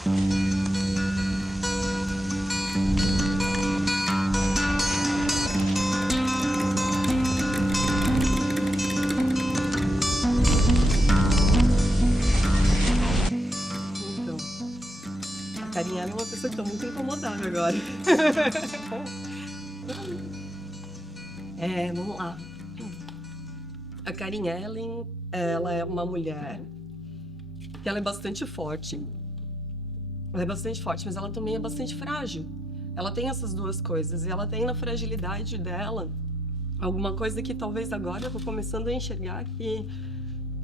Então, a Carinha é uma pessoa que tá muito incomodada agora. Vamos lá. A Karen Ellen, ela é uma mulher que ela é bastante forte. Ela é bastante forte, mas ela também é bastante frágil. Ela tem essas duas coisas. E ela tem na fragilidade dela alguma coisa que talvez agora eu tô começando a enxergar que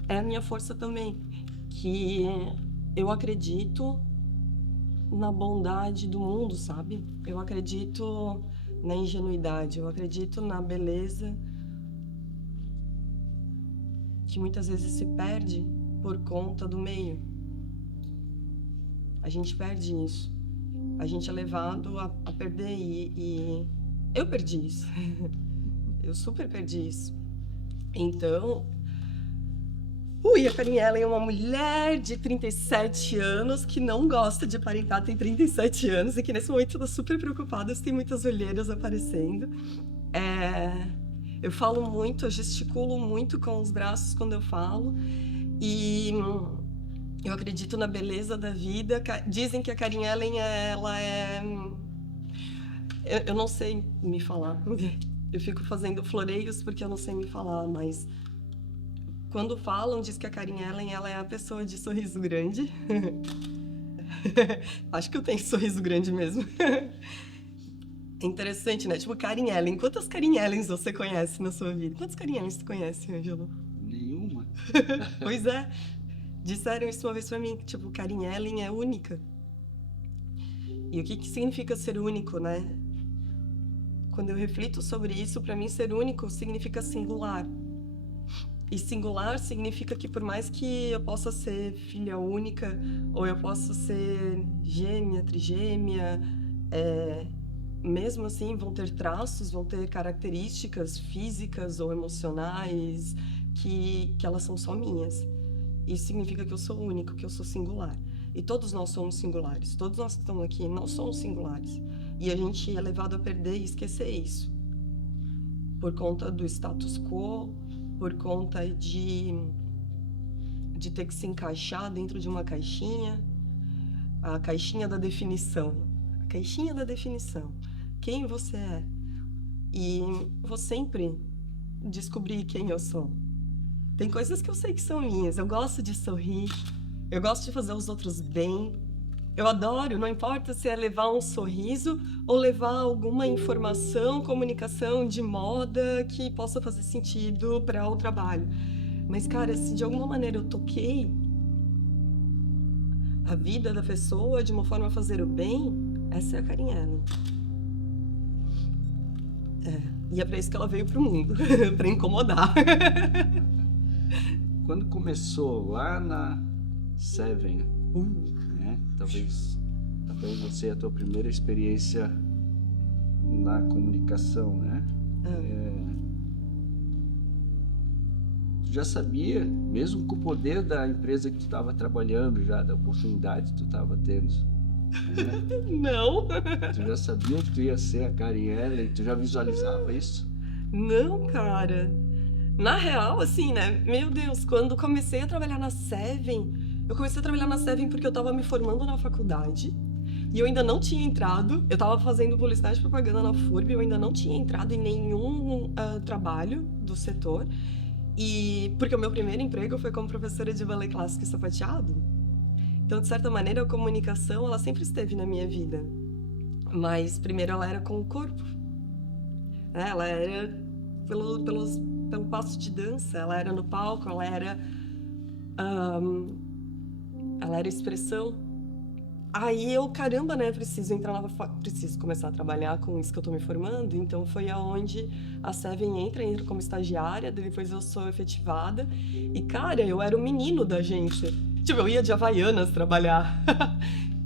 é a minha força também. Que eu acredito na bondade do mundo, sabe? Eu acredito na ingenuidade, eu acredito na beleza que muitas vezes se perde por conta do meio. A gente perde isso. A gente é levado a perder e eu perdi isso. Eu super perdi isso. Então, a Karen Ellen é uma mulher de 37 anos que não gosta de aparentar, tem 37 anos e que nesse momento está super preocupada, tem muitas olheiras aparecendo. Eu falo muito, eu gesticulo muito com os braços quando eu falo e eu acredito na beleza da vida. Dizem que a Karen Ellen, ela é... Eu não sei me falar, eu fico fazendo floreios porque eu não sei me falar, mas quando falam, diz que a Karen Ellen, ela é a pessoa de sorriso grande. Acho que eu tenho sorriso grande mesmo. É interessante, né? Tipo, Karen Ellen. Quantas Karen Ellens você conhece na sua vida? Quantas Karen Ellens você conhece, Ângelo? Nenhuma. Pois é. Disseram isso uma vez pra mim, que, tipo, Karen Ellen é única. E o que significa ser único, né? Quando eu reflito sobre isso, pra mim ser único significa singular. E singular significa que por mais que eu possa ser filha única, ou eu possa ser gêmea, trigêmea, mesmo assim vão ter traços, vão ter características físicas ou emocionais que elas são só minhas. Isso significa que eu sou único, que eu sou singular. E todos nós somos singulares. Todos nós que estamos aqui não somos singulares. E a gente é levado a perder e esquecer isso. Por conta do status quo, por conta de ter que se encaixar dentro de uma caixinha. A caixinha da definição. A caixinha da definição. Quem você é? E vou sempre descobrir quem eu sou. Tem coisas que eu sei que são minhas. Eu gosto de sorrir. Eu gosto de fazer os outros bem. Eu adoro, não importa se é levar um sorriso ou levar alguma informação, comunicação de moda que possa fazer sentido para o trabalho. Mas, cara, se de alguma maneira eu toquei a vida da pessoa de uma forma a fazer o bem, essa é a Karen Ellen. E é pra isso que ela veio pro mundo, pra incomodar. Quando começou lá na Seven, né? Talvez você a tua primeira experiência na comunicação, né? Tu já sabia, mesmo com o poder da empresa que tu estava trabalhando já, da oportunidade que tu estava tendo? Né? Não. Tu já sabia que tu ia ser a Karen Ellen? Tu já visualizava isso? Não, cara. Na real, assim, né? Meu Deus, quando comecei a trabalhar na Seven, eu comecei a trabalhar na Seven porque eu tava me formando na faculdade e eu ainda não tinha entrado. Eu tava fazendo publicidade e propaganda na FURB, eu ainda não tinha entrado em nenhum trabalho do setor. E porque o meu primeiro emprego foi como professora de ballet clássico e sapateado. Então, de certa maneira, a comunicação, ela sempre esteve na minha vida. Mas primeiro ela era com o corpo. Ela era pelo passo de dança, ela era no palco, ela era expressão. Aí eu, caramba, né, preciso começar a trabalhar com isso que eu tô me formando. Então foi aonde a Seven entra como estagiária, depois eu sou efetivada. E, cara, eu era o menino da agência. Tipo, eu ia de Havaianas trabalhar.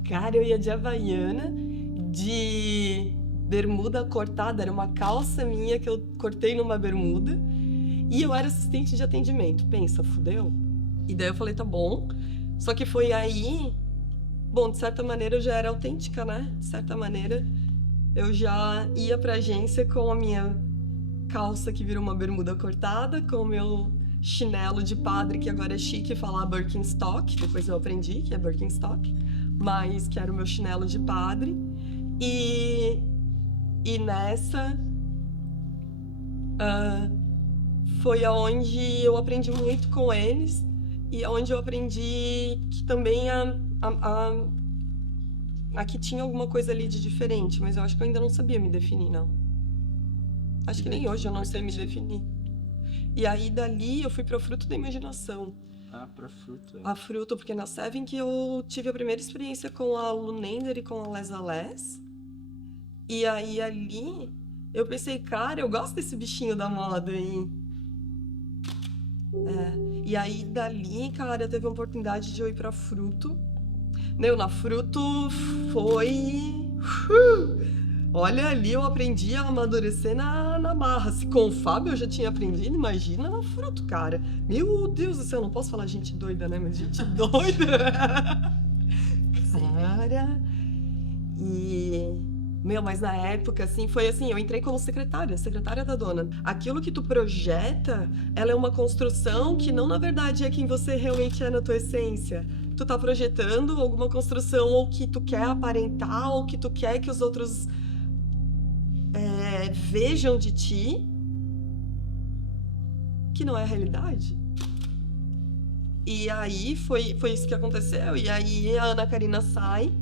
Cara, eu ia de Havaiana, de bermuda cortada, era uma calça minha que eu cortei numa bermuda. E eu era assistente de atendimento. Pensa, fudeu? E daí eu falei, tá bom. Só que foi aí Bom, de certa maneira eu já era autêntica, né? De certa maneira eu já ia pra agência com a minha calça que virou uma bermuda cortada, com o meu chinelo de padre, que agora é chique falar Birkenstock, depois eu aprendi que é Birkenstock, mas que era o meu chinelo de padre. E nessa foi aonde eu aprendi muito com eles e aonde eu aprendi que também aqui tinha alguma coisa ali de diferente, mas eu acho que eu ainda não sabia me definir, não. Acho que nem hoje eu não sei me definir. E aí, dali, eu fui para o Fruto da Imaginação. Pra Fruto. A Fruto, porque na Seven que eu tive a primeira experiência com a Lunender e com a Les Alés. E aí, ali, eu pensei, cara, eu gosto desse bichinho da moda aí. E aí, dali, cara, teve a oportunidade de eu ir pra Fruto. Na Fruto foi... Olha, ali eu aprendi a amadurecer na marra. Se com o Fábio eu já tinha aprendido, imagina na Fruto, cara. Meu Deus do céu, não posso falar gente doida, né? Mas gente doida. Cara... mas na época, assim, foi assim, eu entrei como secretária da dona. Aquilo que tu projeta, ela é uma construção que não, na verdade, é quem você realmente é na tua essência. Tu tá projetando alguma construção ou que tu quer aparentar, ou que tu quer que os outros vejam de ti, que não é a realidade. E aí, foi isso que aconteceu. E aí, a Ana Karina sai,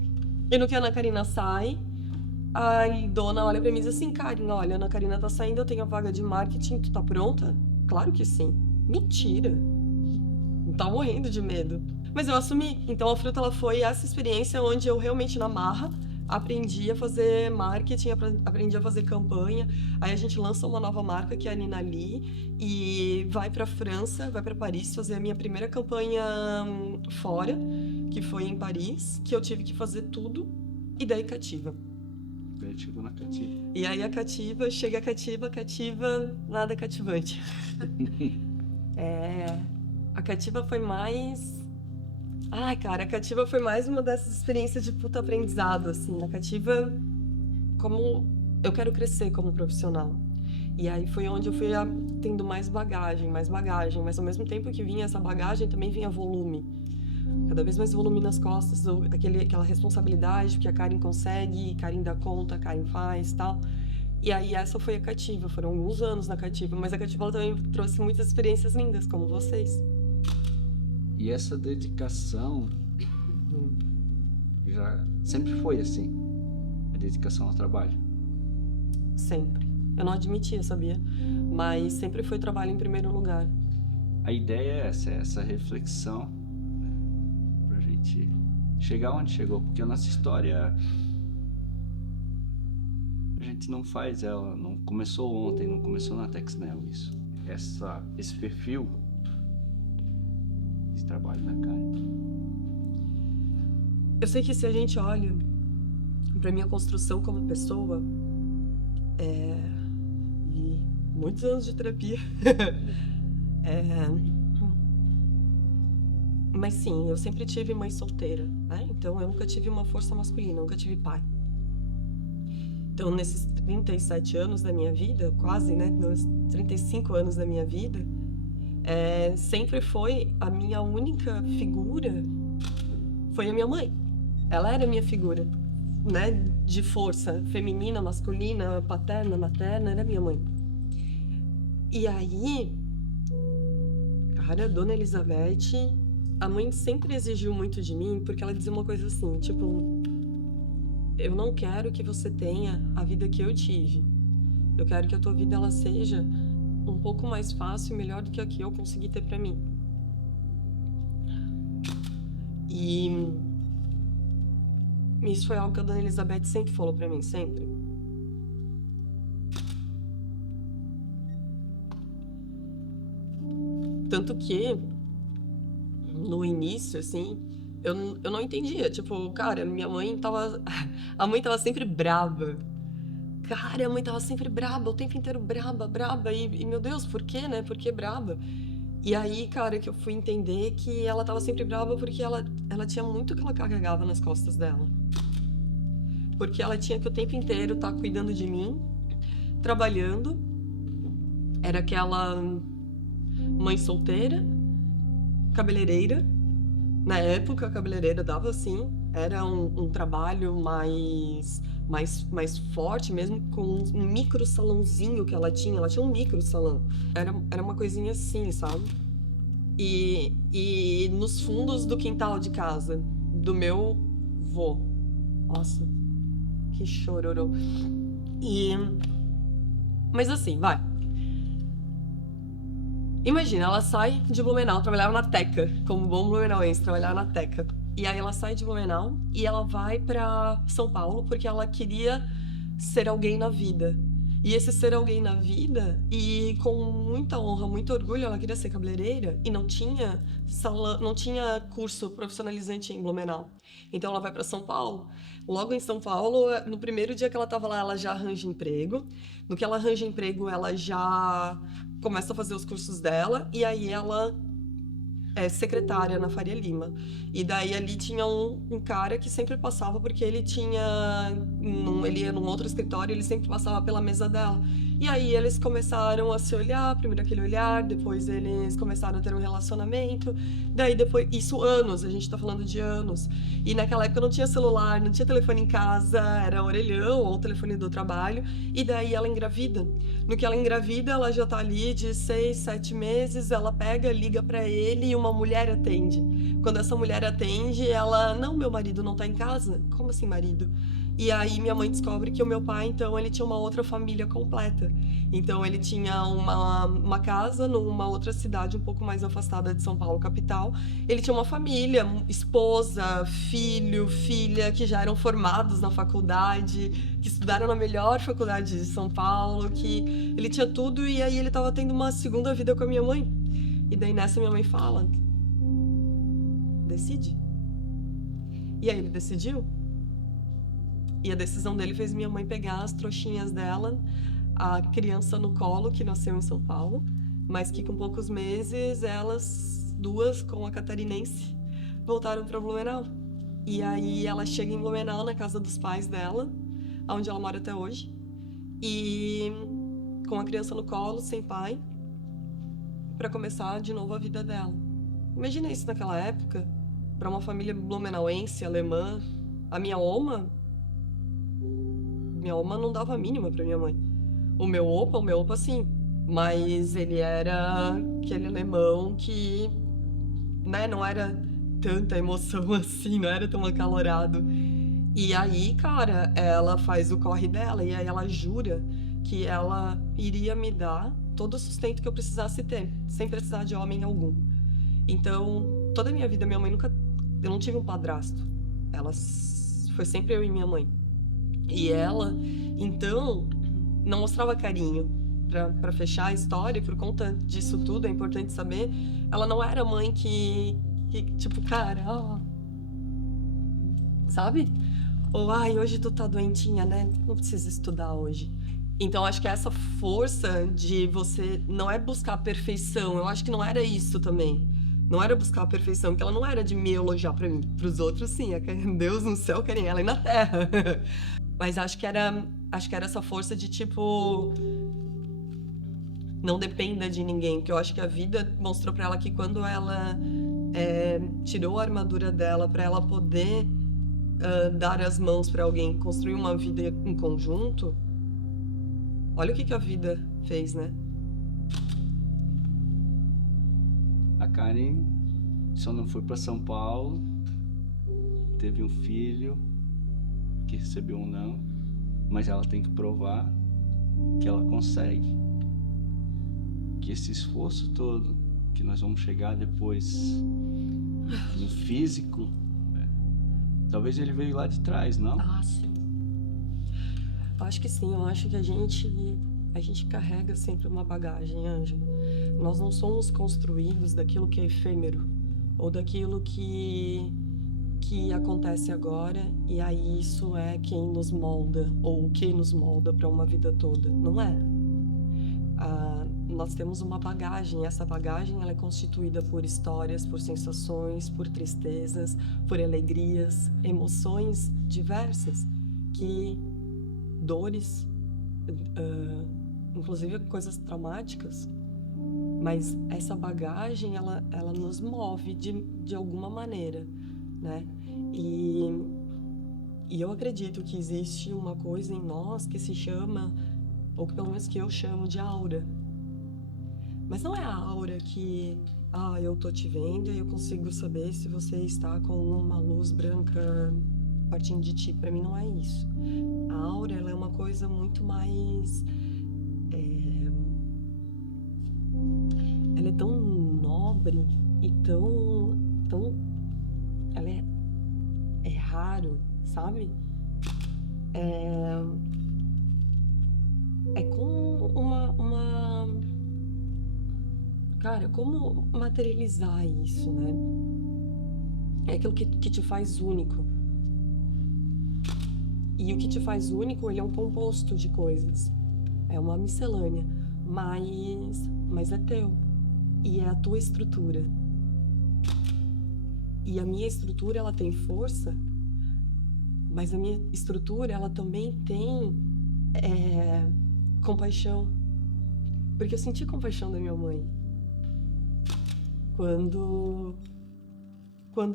e no que a Ana Karina sai, a dona olha pra mim e diz assim, Karen, olha, a Ana Karina tá saindo, eu tenho a vaga de marketing, tu tá pronta? Claro que sim. Mentira. Não tá morrendo de medo. Mas eu assumi. Então a Fruta, ela foi essa experiência onde eu realmente, na marra, aprendi a fazer marketing, aprendi a fazer campanha. Aí a gente lança uma nova marca, que é a Nina Lee, e vai pra França, vai pra Paris fazer a minha primeira campanha fora, que foi em Paris, que eu tive que fazer tudo, e daí Cativa. Chegou na Cativa. E aí a Cativa, chega a Cativa, nada cativante. A Cativa foi mais... Ai, cara, a Cativa foi mais uma dessas experiências de puta aprendizado, assim. Na Cativa, como eu quero crescer como profissional. E aí foi onde eu fui tendo mais bagagem, mas ao mesmo tempo que vinha essa bagagem, também vinha volume. Cada vez mais volume nas costas, aquela responsabilidade que a Karen consegue, Karen dá conta, a Karen faz e tal. E aí essa foi a Cativa, foram alguns anos na Cativa, mas a Cativa ela também trouxe muitas experiências lindas, como vocês. E essa dedicação já sempre foi assim, a dedicação ao trabalho? Sempre. Eu não admitia, sabia? Mas sempre foi trabalho em primeiro lugar. A ideia é essa reflexão, pra gente chegar onde chegou, porque a nossa história, a gente não faz ela, não começou ontem, não começou na Texnel isso. Esse perfil de trabalho da Karen. Eu sei que se a gente olha pra minha construção como pessoa, e muitos anos de terapia, mas sim, eu sempre tive mãe solteira, né? Então eu nunca tive uma força masculina, nunca tive pai. Então nesses 37 anos da minha vida, quase, né? Nos 35 anos da minha vida, sempre foi a minha única figura, foi a minha mãe. Ela era a minha figura, né? De força feminina, masculina, paterna, materna, era a minha mãe. E aí, cara, Dona Elizabeth, a mãe sempre exigiu muito de mim, porque ela dizia uma coisa assim, tipo, eu não quero que você tenha a vida que eu tive. Eu quero que a tua vida ela seja um pouco mais fácil e melhor do que a que eu consegui ter pra mim. E isso foi algo que a Dona Elizabeth sempre falou pra mim, sempre. Tanto que, no início, assim, eu não entendia. Tipo, cara, minha mãe tava... A mãe tava sempre braba. Cara, a mãe tava sempre braba, o tempo inteiro braba. E meu Deus, por quê, né? Por que braba? E aí, cara, que eu fui entender que ela tava sempre brava porque ela tinha muito que ela carregava nas costas dela. Porque ela tinha que o tempo inteiro estar cuidando de mim, trabalhando. Era aquela mãe solteira, cabeleireira. Na época, a cabeleireira dava assim, era um trabalho mais forte, mesmo com um micro salãozinho que ela tinha. Ela tinha um micro salão. Era uma coisinha assim, sabe? E nos fundos do quintal de casa, do meu vô. Nossa, que chororô. Mas assim, vai. Imagina, ela sai de Blumenau, trabalhava na Teca, como bom blumenauense, trabalhava na Teca. E aí ela sai de Blumenau e ela vai pra São Paulo porque ela queria ser alguém na vida. E esse ser alguém na vida, e com muita honra, muito orgulho, ela queria ser cabeleireira e não tinha não tinha curso profissionalizante em Blumenau. Então ela vai para São Paulo. Logo em São Paulo, no primeiro dia que ela tava lá, ela já arranja emprego. No que ela arranja emprego, ela já começa a fazer os cursos dela e aí ela é secretária na Faria Lima. E daí ali tinha um cara que sempre passava, porque ele ele ia num outro escritório, ele sempre passava pela mesa dela. E aí eles começaram a se olhar, primeiro aquele olhar, depois eles começaram a ter um relacionamento. Daí depois, isso anos, a gente tá falando de anos. E naquela época não tinha celular, não tinha telefone em casa, era orelhão ou telefone do trabalho. E daí ela engravida. No que ela engravida, ela já tá ali de 6, 7 meses, ela pega, liga pra ele e uma mulher atende. Quando essa mulher atende, ela, não, meu marido não tá em casa. Como assim, marido? E aí minha mãe descobre que o meu pai, então, ele tinha uma outra família completa. Então ele tinha uma casa numa outra cidade um pouco mais afastada de São Paulo, capital. Ele tinha uma família, esposa, filho, filha, que já eram formados na faculdade, que estudaram na melhor faculdade de São Paulo, que ele tinha tudo e aí ele tava tendo uma segunda vida com a minha mãe. E daí nessa minha mãe fala, decide. E aí ele decidiu. E a decisão dele fez minha mãe pegar as trouxinhas dela, a criança no colo, que nasceu em São Paulo, mas que com poucos meses, elas duas, com a catarinense, voltaram para Blumenau. E aí ela chega em Blumenau, na casa dos pais dela, onde ela mora até hoje, e com a criança no colo, sem pai, para começar de novo a vida dela. Imagina isso naquela época, para uma família blumenauense, alemã. A minha oma não dava a mínima pra minha mãe. O meu opa sim, mas ele era aquele alemão que, né, não era tanta emoção assim, não era tão acalorado. E aí, cara, ela faz o corre dela e aí ela jura que ela iria me dar todo o sustento que eu precisasse ter, sem precisar de homem algum. Então, toda a minha vida, minha mãe nunca... Eu não tive um padrasto. Foi sempre eu e minha mãe. E ela, então, não mostrava carinho. Pra fechar a história, por conta disso tudo, é importante saber, ela não era mãe que tipo, cara, ó, sabe? Ou, ai, hoje tu tá doentinha, né? Não precisa estudar hoje. Então, acho que essa força de você não é buscar a perfeição, eu acho que não era isso também. Não era buscar a perfeição, porque ela não era de me elogiar pra mim. Pros outros, sim, Deus no céu querem ela e na terra. Mas acho que era essa força de, tipo, não dependa de ninguém. Porque eu acho que a vida mostrou pra ela que quando ela tirou a armadura dela pra ela poder dar as mãos pra alguém, construir uma vida em conjunto, olha o que a vida fez, né? A Karen só não foi pra São Paulo, teve um filho que recebeu um não, mas ela tem que provar que ela consegue. Que esse esforço todo, que nós vamos chegar depois no físico, talvez ele veio lá de trás, não? Ah, sim. Eu acho que sim, eu acho que a gente carrega sempre uma bagagem, Ângela. Nós não somos construídos daquilo que é efêmero, ou daquilo que acontece agora, e aí isso é quem nos molda, ou o que nos molda para uma vida toda. Não é. nós temos uma bagagem. Essa bagagem ela é constituída por histórias, por sensações, por tristezas, por alegrias, emoções diversas, dores, inclusive coisas traumáticas. Mas essa bagagem, ela nos move de alguma maneira, né? E eu acredito que existe uma coisa em nós que se chama, ou pelo menos que eu chamo de aura. Mas não é a aura que, eu tô te vendo e eu consigo saber se você está com uma luz branca partindo de ti. Pra mim não é isso. A aura, ela é uma coisa muito mais... ela é tão nobre e tão ela é raro, sabe? É como uma... Cara, como materializar isso, né? É aquilo que te faz único. E o que te faz único, ele é um composto de coisas. É uma miscelânea. Mas é teu. E é a tua estrutura. E a minha estrutura, ela tem força, mas a minha estrutura, ela também tem compaixão. Porque eu senti compaixão da minha mãe. Quando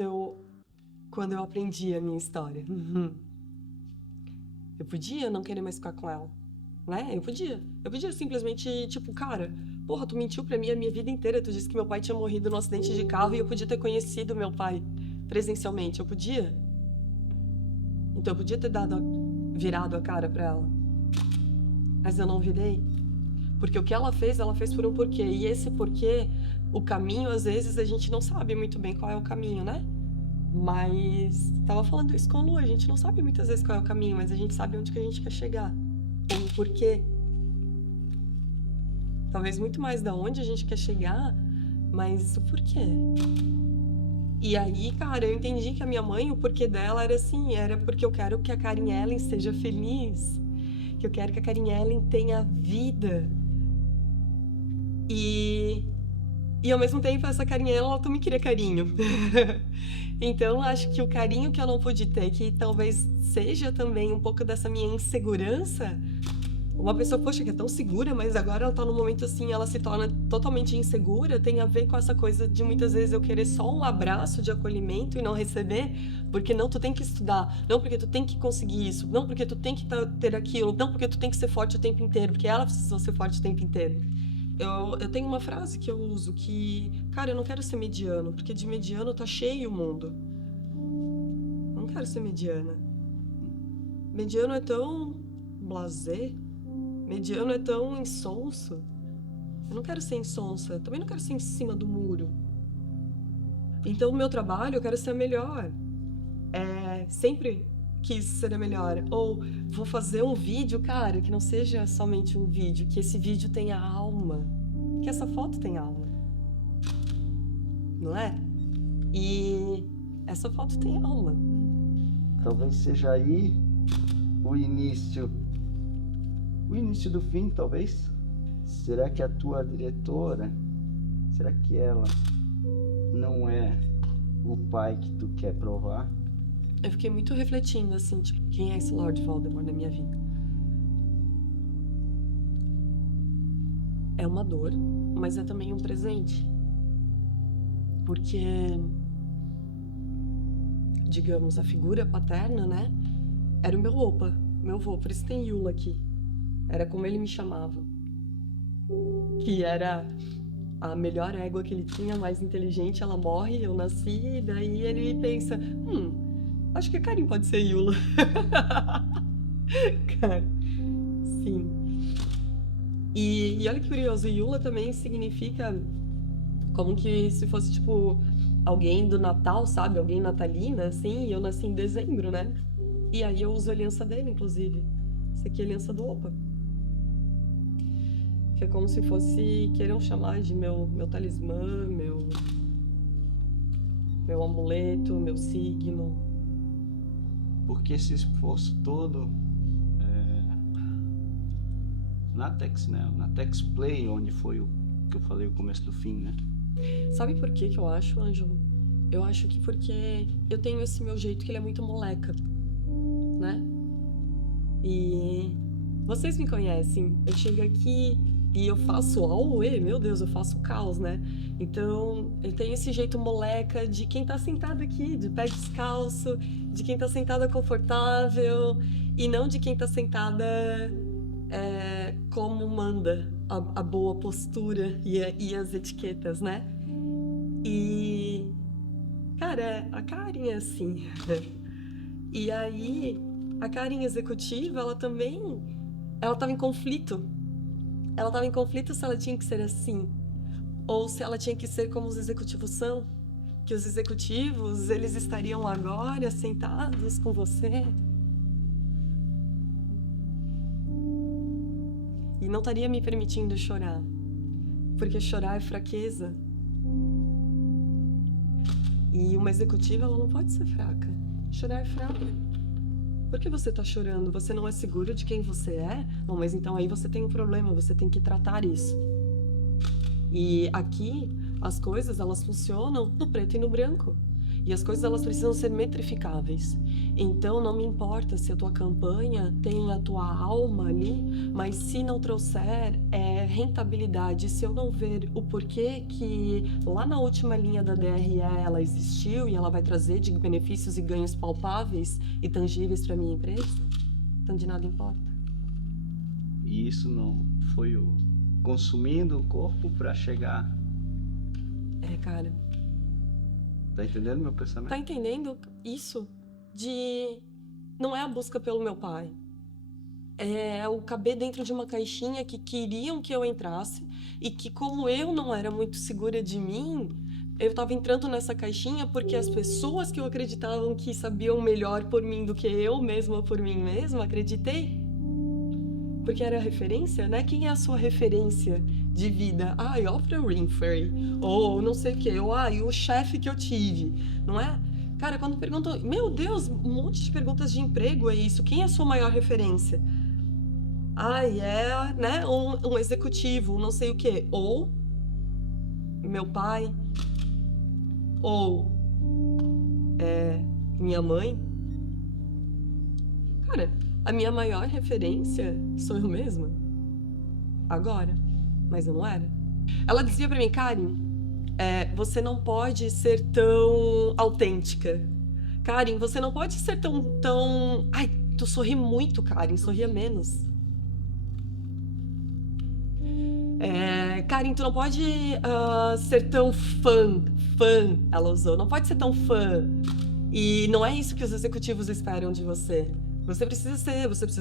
eu aprendi a minha história. Eu podia não querer mais ficar com ela, né? Eu podia simplesmente, tipo, cara... Porra, tu mentiu pra mim a minha vida inteira. Tu disse que meu pai tinha morrido num acidente de carro e eu podia ter conhecido meu pai presencialmente. Eu podia. Então eu podia ter virado a cara pra ela. Mas eu não virei. Porque o que ela fez por um porquê. E esse porquê, o caminho, às vezes, a gente não sabe muito bem qual é o caminho, né? Mas... Tava falando isso com a Lu. A gente não sabe muitas vezes qual é o caminho, mas a gente sabe onde que a gente quer chegar. Ou o porquê. Talvez muito mais da onde a gente quer chegar, mas o porquê. E aí, cara, eu entendi que a minha mãe, o porquê dela era assim, era porque eu quero que a Karen Ellen seja feliz, que eu quero que a Karen Ellen tenha vida. E ao mesmo tempo, essa Karen Ellen, ela também queria carinho. Então, acho que o carinho que eu não pude ter, que talvez seja também um pouco dessa minha insegurança. Uma pessoa, poxa, que é tão segura, mas agora ela tá num momento assim, ela se torna totalmente insegura, tem a ver com essa coisa de muitas vezes eu querer só um abraço de acolhimento e não receber, porque não, tu tem que estudar, não porque tu tem que conseguir isso, não porque tu tem que ter aquilo, não porque tu tem que ser forte o tempo inteiro, porque ela precisa ser forte o tempo inteiro. Eu tenho uma frase que eu uso que, cara, eu não quero ser mediano, porque de mediano tá cheio o mundo. Eu não quero ser mediana. Mediano é tão blasé. Mediano é tão insonso. Eu não quero ser insonsa. Também não quero ser em cima do muro. Então, o meu trabalho, eu quero ser a melhor. Sempre quis ser a melhor. Ou vou fazer um vídeo, cara, que não seja somente um vídeo. Que esse vídeo tenha alma. Que essa foto tenha alma. Não é? E essa foto tem alma. Talvez seja aí o início do fim, talvez? Será que a tua diretora, será que ela não é o pai que tu quer provar? Eu fiquei muito refletindo, assim, tipo, quem é esse Lord Voldemort na minha vida? É uma dor, mas é também um presente. Porque, digamos, a figura paterna, né? Era o meu opa, meu avô, por isso tem Yula aqui. Era como ele me chamava. Que era a melhor égua que ele tinha, mais inteligente, ela morre, eu nasci, e daí ele pensa, acho que a Karen pode ser Yula. Cara, sim. E olha que curioso, Yula também significa como que se fosse, tipo, alguém do Natal, sabe? Alguém natalina, assim, e eu nasci em dezembro, né? E aí eu uso a aliança dele, inclusive. Essa aqui é a aliança do Opa. Que é como se fosse, queiram chamar de meu talismã, meu amuleto, meu signo. Porque esse esforço todo na Tex Play, onde foi o que eu falei o começo do fim, né? Sabe por que eu acho, Ângelo? Eu acho que porque eu tenho esse meu jeito que ele é muito moleca, né? E vocês me conhecem, eu chego aqui e eu faço auê, meu Deus, eu faço caos, né? Então, eu tenho esse jeito moleca de quem tá sentado aqui, de pé descalço, de quem tá sentada confortável, e não de quem tá sentada como manda a boa postura e as etiquetas, né? E, cara, a Karen é assim. E aí, a Karen executiva, ela tava em conflito. Ela tava em conflito se ela tinha que ser assim, ou se ela tinha que ser como os executivos são, que os executivos, eles estariam agora sentados com você e não estaria me permitindo chorar, porque chorar é fraqueza. E uma executiva, ela não pode ser fraca. Chorar é fraca. Por que você tá chorando? Você não é seguro de quem você é? Bom, mas então aí você tem um problema, você tem que tratar isso. E aqui, as coisas, elas funcionam no preto e no branco. E as coisas, elas precisam ser metrificáveis. Então, não me importa se a tua campanha tem a tua alma ali, mas se não trouxer rentabilidade, se eu não ver o porquê que lá na última linha da DRE ela existiu e ela vai trazer de benefícios e ganhos palpáveis e tangíveis para minha empresa, então de nada importa. E isso não foi o consumindo o corpo para chegar. Cara. Tá entendendo meu pensamento? Tá entendendo isso? Não é a busca pelo meu pai. É o caber dentro de uma caixinha que queriam que eu entrasse e que, como eu não era muito segura de mim, eu tava entrando nessa caixinha porque as pessoas que eu acreditavam que sabiam melhor por mim do que eu mesma por mim mesma, acreditei. Porque era referência, né? Quem é a sua referência de vida? Oprah Winfrey. Ou não sei o quê. Ou, o chefe que eu tive. Não é? Cara, quando perguntam... Meu Deus, um monte de perguntas de emprego é isso. Quem é a sua maior referência? Né? Um executivo, não sei o quê. Ou meu pai. Ou minha mãe. Cara... A minha maior referência sou eu mesma. Agora. Mas eu não era. Ela dizia pra mim, Karen, você não pode ser tão autêntica. Karen, você não pode ser tão... Ai, tu sorri muito, Karen. Sorria menos. Karen, tu não pode ser tão fã. Ela usou. Não pode ser tão fã. E não é isso que os executivos esperam de você. Você precisa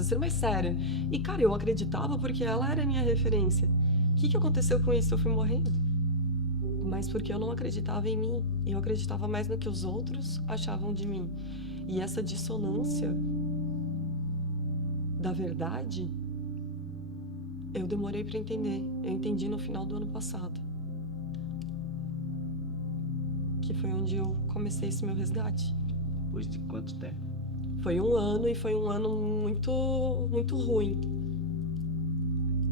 ser mais séria. E, cara, eu acreditava porque ela era a minha referência. O que aconteceu com isso? Eu fui morrendo. Mas porque eu não acreditava em mim. Eu acreditava mais no que os outros achavam de mim. E essa dissonância da verdade, eu demorei pra entender. Eu entendi no final do ano passado. Que foi onde eu comecei esse meu resgate. Depois de quanto tempo? Foi um ano e foi um ano muito, muito ruim.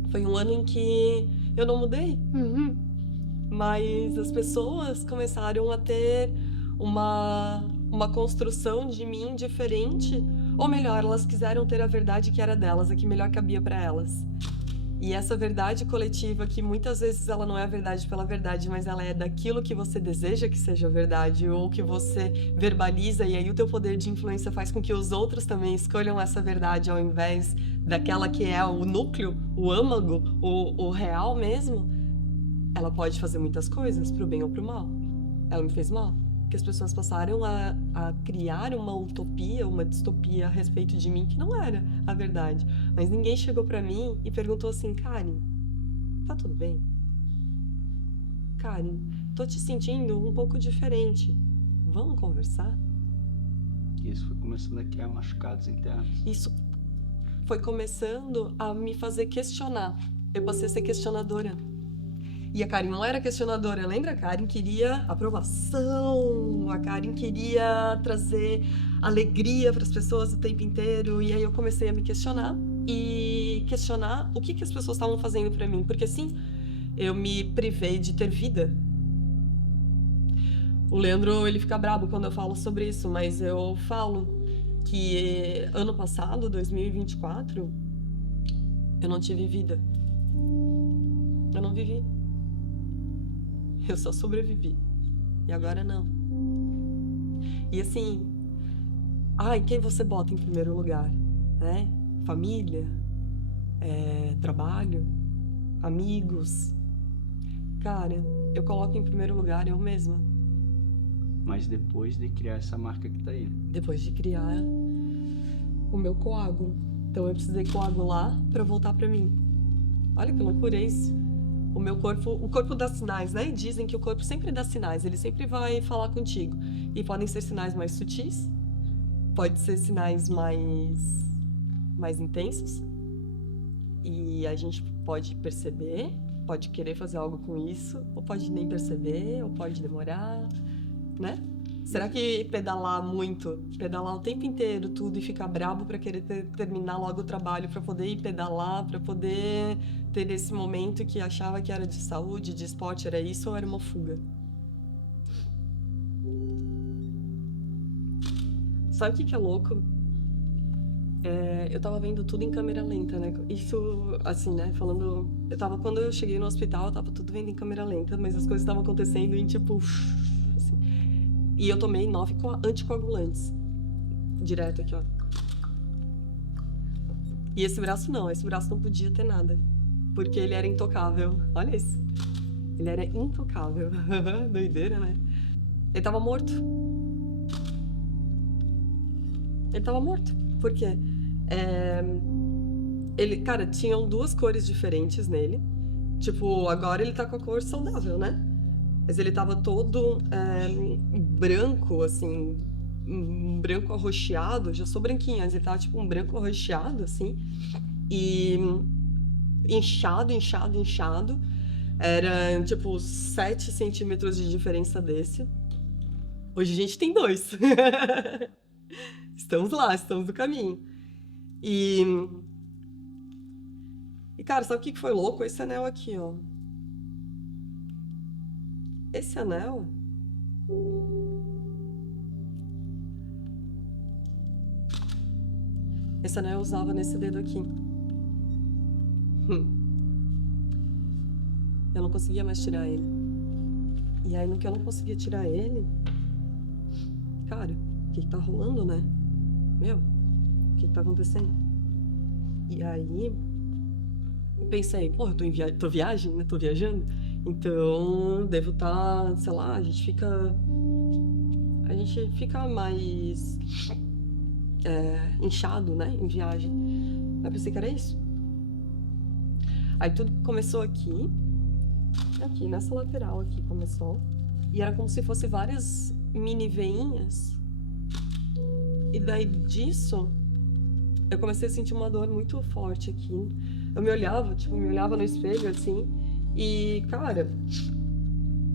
Foi um ano em que eu não mudei. Mas as pessoas começaram a ter uma construção de mim diferente. Ou melhor, elas quiseram ter a verdade que era delas, a que melhor cabia para elas. E essa verdade coletiva, que muitas vezes ela não é a verdade pela verdade, mas ela é daquilo que você deseja que seja verdade, ou que você verbaliza, e aí o teu poder de influência faz com que os outros também escolham essa verdade ao invés daquela que é o núcleo, o âmago, o real mesmo. Ela pode fazer muitas coisas, pro bem ou pro mal. Ela me fez mal. Porque as pessoas passaram a criar uma utopia, uma distopia a respeito de mim que não era a verdade. Mas ninguém chegou pra mim e perguntou assim, Karen, tá tudo bem? Karen, tô te sentindo um pouco diferente. Vamos conversar? Isso foi começando a criar machucados internos. Isso foi começando a me fazer questionar. Eu passei a ser questionadora. E a Karen não era questionadora, lembra? A Karen queria aprovação, a Karen queria trazer alegria para as pessoas o tempo inteiro. E aí eu comecei a me questionar e questionar o que as pessoas estavam fazendo pra mim, porque assim, eu me privei de ter vida. O Leandro, ele fica brabo quando eu falo sobre isso, mas eu falo que ano passado, 2024, eu não tive vida. Eu não vivi. Eu só sobrevivi. E agora não. E assim, quem você bota em primeiro lugar? Né? Família, trabalho, amigos. Cara, eu coloco em primeiro lugar eu mesma. Mas depois de criar essa marca que tá aí. Depois de criar o meu coágulo. Então eu precisei coagular pra voltar pra mim. Olha que loucura é isso. O corpo dá sinais, né? Dizem que o corpo sempre dá sinais, ele sempre vai falar contigo. E podem ser sinais mais sutis, pode ser sinais mais intensos. E a gente pode perceber, pode querer fazer algo com isso, ou pode nem perceber, ou pode demorar, né? Será que pedalar o tempo inteiro tudo e ficar brabo pra querer terminar logo o trabalho, pra poder ir pedalar, pra poder ter esse momento que achava que era de saúde, de esporte, era isso ou era uma fuga? Sabe o que é louco? Eu tava vendo tudo em câmera lenta, né? Isso, assim, né? Falando... Quando eu cheguei no hospital, eu tava tudo vendo em câmera lenta, mas as coisas estavam acontecendo em, tipo... Assim. E eu tomei 9 anticoagulantes. Direto aqui, ó. E esse braço não podia ter nada. Porque ele era intocável. Olha isso. Ele era intocável. Doideira, né? Ele tava morto. Ele tava morto. Por quê? Cara, tinham 2 cores diferentes nele. Tipo, agora ele tá com a cor saudável, né? Mas ele tava todo branco, assim, um branco arroxeado. Já sou branquinha, mas ele tava tipo um branco arroxeado, assim. E inchado. Era tipo 7 centímetros de diferença desse. Hoje a gente tem 2. Estamos lá, estamos no caminho. E cara, sabe o que foi louco? Esse anel aqui, ó. Esse anel... Esse anel eu usava nesse dedo aqui. Eu não conseguia mais tirar ele. E aí, no que eu não conseguia tirar ele... Cara, o que tá rolando, né? Meu, o que tá acontecendo? E aí... Eu pensei, pô, eu tô viajando, né? Tô viajando. Então, devo estar, sei lá, a gente fica mais inchado, né, em viagem. Eu pensei que era isso. Aí tudo começou aqui nessa lateral aqui começou. E era como se fosse várias mini veinhas. E daí disso, eu comecei a sentir uma dor muito forte aqui. Eu me olhava no espelho, assim, e, cara,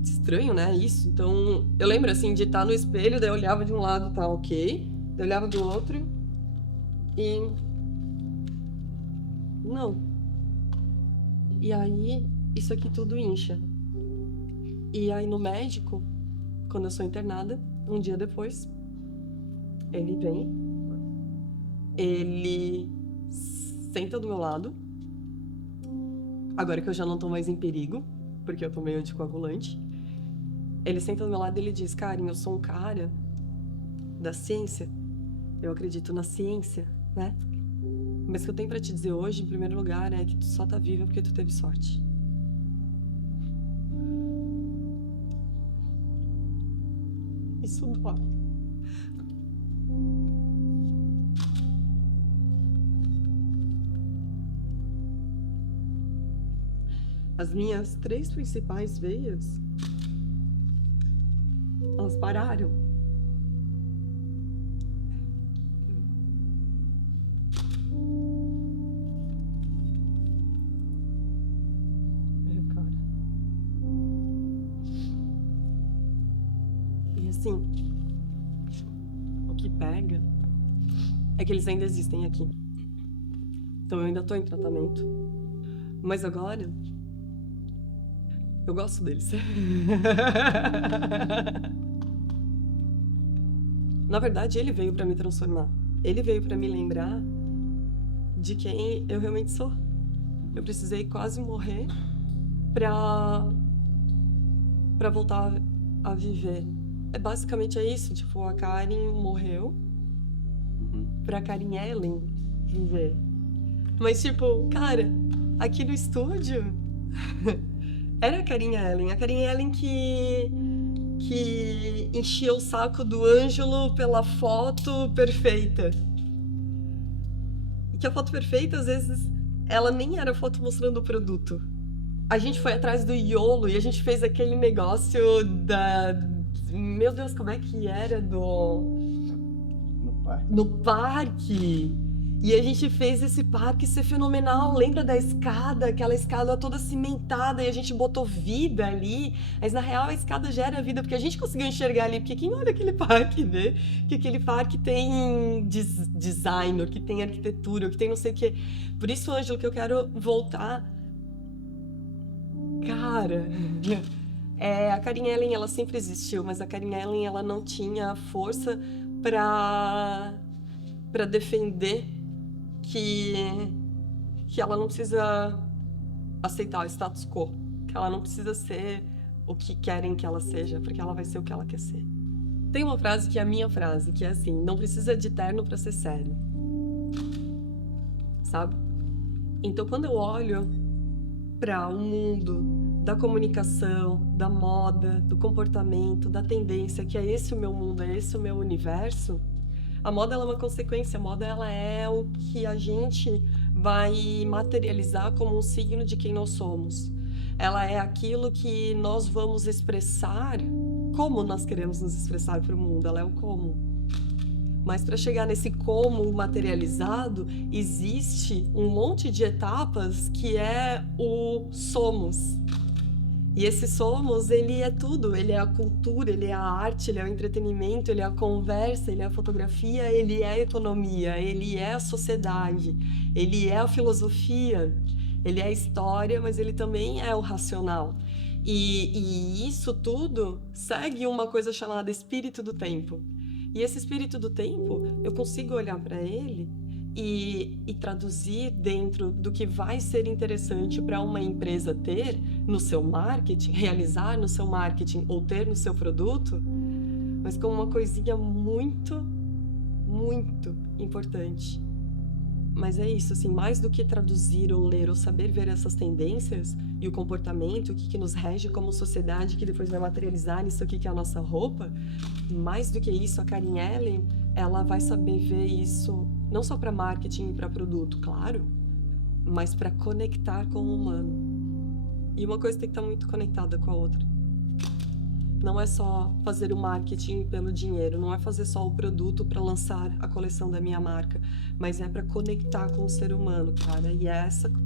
estranho, né, isso. Então, eu lembro, assim, de estar no espelho, daí eu olhava de um lado, tá ok, daí eu olhava do outro, e... não. E aí, isso aqui tudo incha. E aí, no médico, quando eu sou internada, um dia depois, ele vem, ele senta do meu lado, agora que eu já não tô mais em perigo, porque eu tomei anticoagulante, ele senta do meu lado e ele diz, Karen, eu sou um cara da ciência, eu acredito na ciência, né? Mas o que eu tenho pra te dizer hoje, em primeiro lugar, é que tu só tá viva porque tu teve sorte. Isso dói. As minhas 3 principais veias, elas pararam. Cara. E assim, o que pega é que eles ainda existem aqui. Então eu ainda tô em tratamento. Mas agora, eu gosto deles. Na verdade, ele veio pra me transformar. Ele veio pra me lembrar de quem eu realmente sou. Eu precisei quase morrer pra voltar a viver. Basicamente é isso, tipo, a Karen morreu pra Karen Ellen viver. Mas, tipo, cara, aqui no estúdio era a Karen Ellen que enchia o saco do Ângelo pela foto perfeita. E que a foto perfeita, às vezes, ela nem era foto mostrando o produto. A gente foi atrás do Iolo e a gente fez aquele negócio da... Meu Deus, como é que era? No parque. E a gente fez esse parque ser fenomenal. Lembra da escada? Aquela escada toda cimentada e a gente botou vida ali. Mas na real a escada gera vida porque a gente conseguiu enxergar ali. Porque quem olha aquele parque vê que aquele parque tem design, que tem arquitetura, que tem não sei o quê. Por isso, Ângelo, que eu quero voltar. Cara, a Karen Ellen, ela sempre existiu, mas a Karen Ellen, ela não tinha força para defender que ela não precisa aceitar o status quo, que ela não precisa ser o que querem que ela seja, porque ela vai ser o que ela quer ser. Tem uma frase que é a minha frase, que é assim: não precisa de terno para ser sério. Sabe? Então, quando eu olho para o mundo da comunicação, da moda, do comportamento, da tendência, que é esse o meu mundo, é esse o meu universo, a moda ela é uma consequência, a moda ela é o que a gente vai materializar como um signo de quem nós somos. Ela é aquilo que nós vamos expressar, como nós queremos nos expressar para o mundo, ela é o como. Mas para chegar nesse como materializado, existe um monte de etapas que é o somos. E esse somos, ele é tudo, ele é a cultura, ele é a arte, ele é o entretenimento, ele é a conversa, ele é a fotografia, ele é a economia, ele é a sociedade, ele é a filosofia, ele é a história, mas ele também é o racional. E isso tudo segue uma coisa chamada espírito do tempo. E esse espírito do tempo, eu consigo olhar para ele e traduzir dentro do que vai ser interessante para uma empresa ter no seu marketing, realizar no seu marketing ou ter no seu produto, mas como uma coisinha muito, muito importante. Mas é isso, assim, mais do que traduzir ou ler ou saber ver essas tendências e o comportamento, o que nos rege como sociedade, que depois vai materializar nisso aqui que é a nossa roupa, mais do que isso, a Karen Ellen, ela vai saber ver isso não só para marketing e para produto, claro, mas para conectar com o humano. E uma coisa tem que estar muito conectada com a outra. Não é só fazer o marketing pelo dinheiro, não é fazer só o produto para lançar a coleção da minha marca, mas é para conectar com o ser humano, cara. E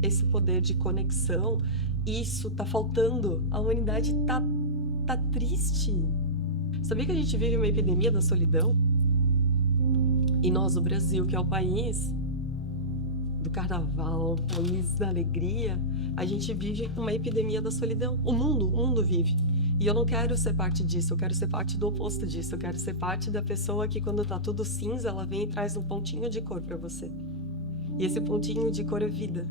esse poder de conexão, isso tá faltando. A humanidade tá triste. Sabia que a gente vive uma epidemia da solidão? E nós, o Brasil, que é o país do carnaval, o país da alegria, a gente vive uma epidemia da solidão. O mundo vive. E eu não quero ser parte disso, eu quero ser parte do oposto disso. Eu quero ser parte da pessoa que, quando tá tudo cinza, ela vem e traz um pontinho de cor pra você. E esse pontinho de cor é vida.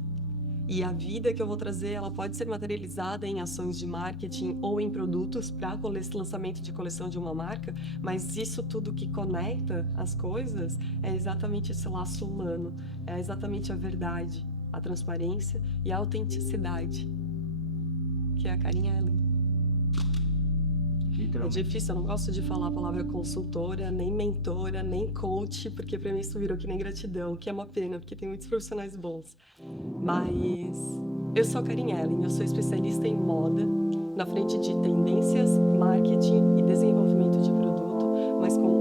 E a vida que eu vou trazer, ela pode ser materializada em ações de marketing ou em produtos para lançamento de coleção de uma marca, mas isso tudo que conecta as coisas é exatamente esse laço humano, é exatamente a verdade, a transparência e a autenticidade, que é a Karen Ellen. É difícil, eu não gosto de falar a palavra consultora, nem mentora, nem coach, porque pra mim isso virou que nem gratidão, que é uma pena, porque tem muitos profissionais bons. Mas eu sou a Karen Ellen, eu sou especialista em moda, na frente de tendências, marketing e desenvolvimento de produto, mas com